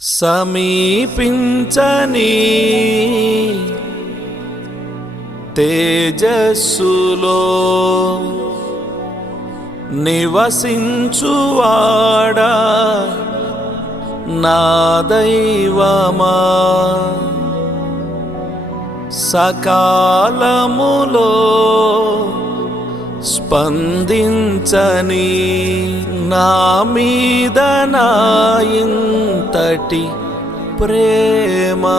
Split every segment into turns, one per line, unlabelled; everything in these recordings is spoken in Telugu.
సమీపించని తేజస్సులో నివసించువాడా నా దైవమా. సకాలములో స్పందించని నా మీద నా ఇంతటి ప్రేమా.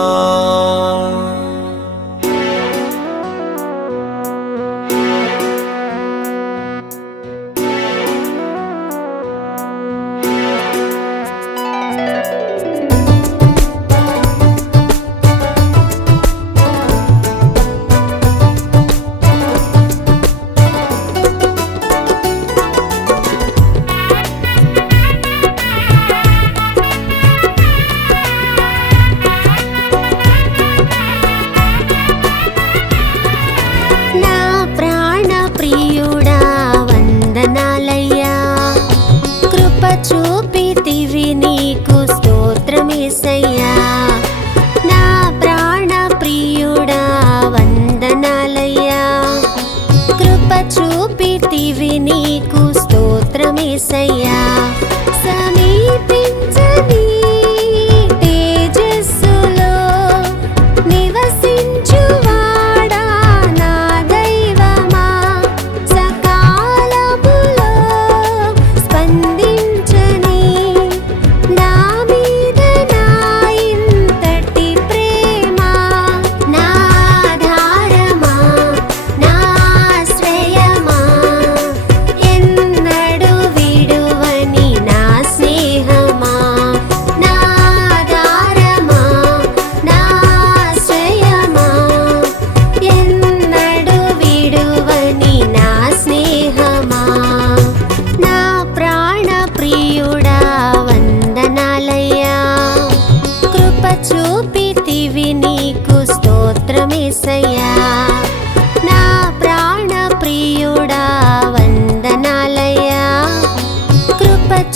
చూపి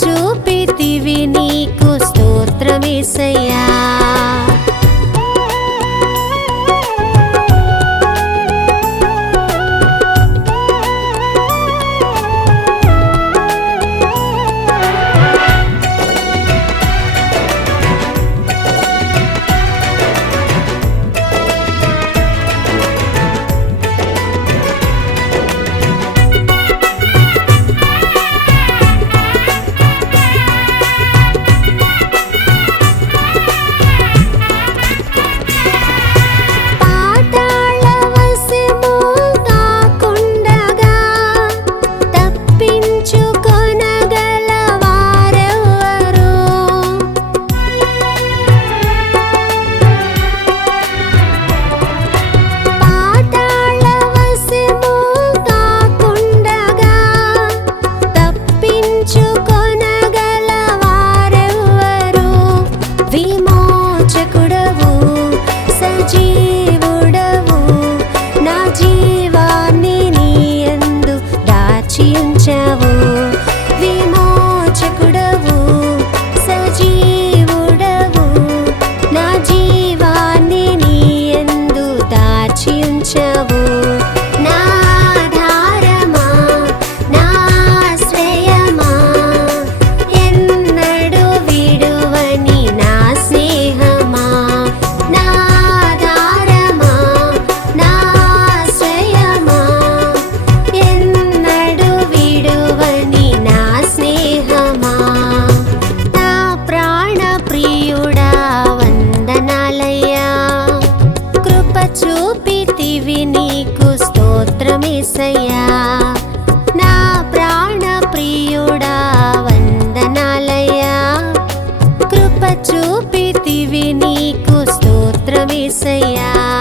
చూపితివి నీకు స్తోత్రమేసయ్యా. చూపితివి నీకు స్తోత్రమిసయ్యా. నా ప్రాణ ప్రియుడా వందనాలయ్యా. కృప చూపితివి నీకు స్తోత్రమిసయ్యా.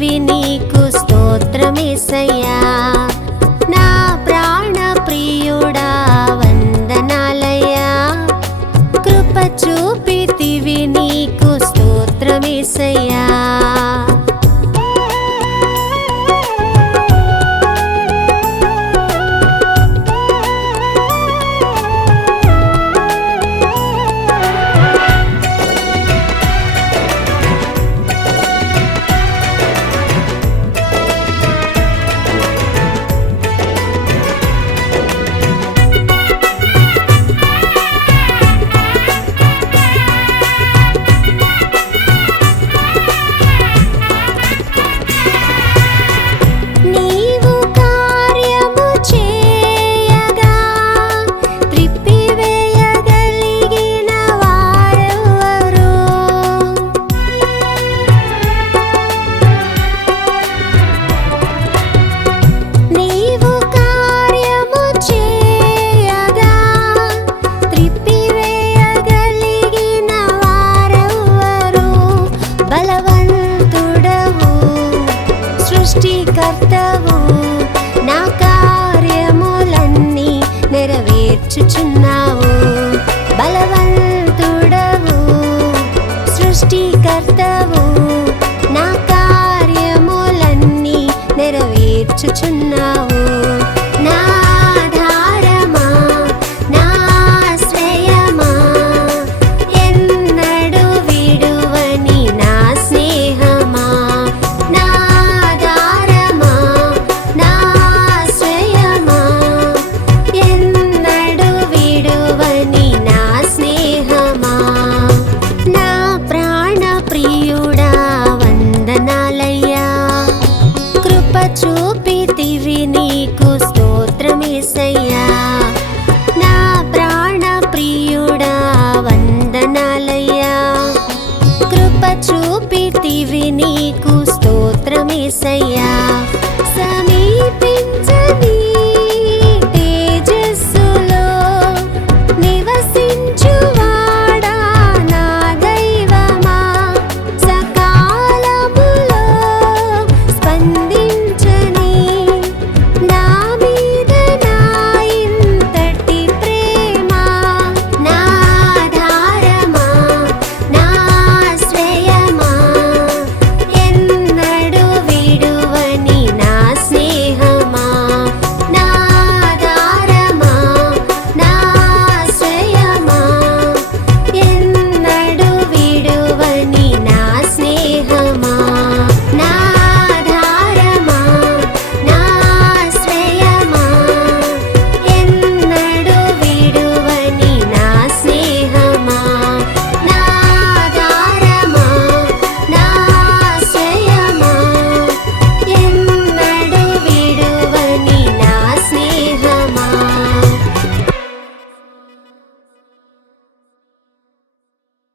విని నీకు స్తోత్రమేసయ్యా. కర్తవు. నా కార్యములన్నీ నెరవేర్చుచున్నా కృప చూపితివి నీకు స్తోత్రమేసయ్యా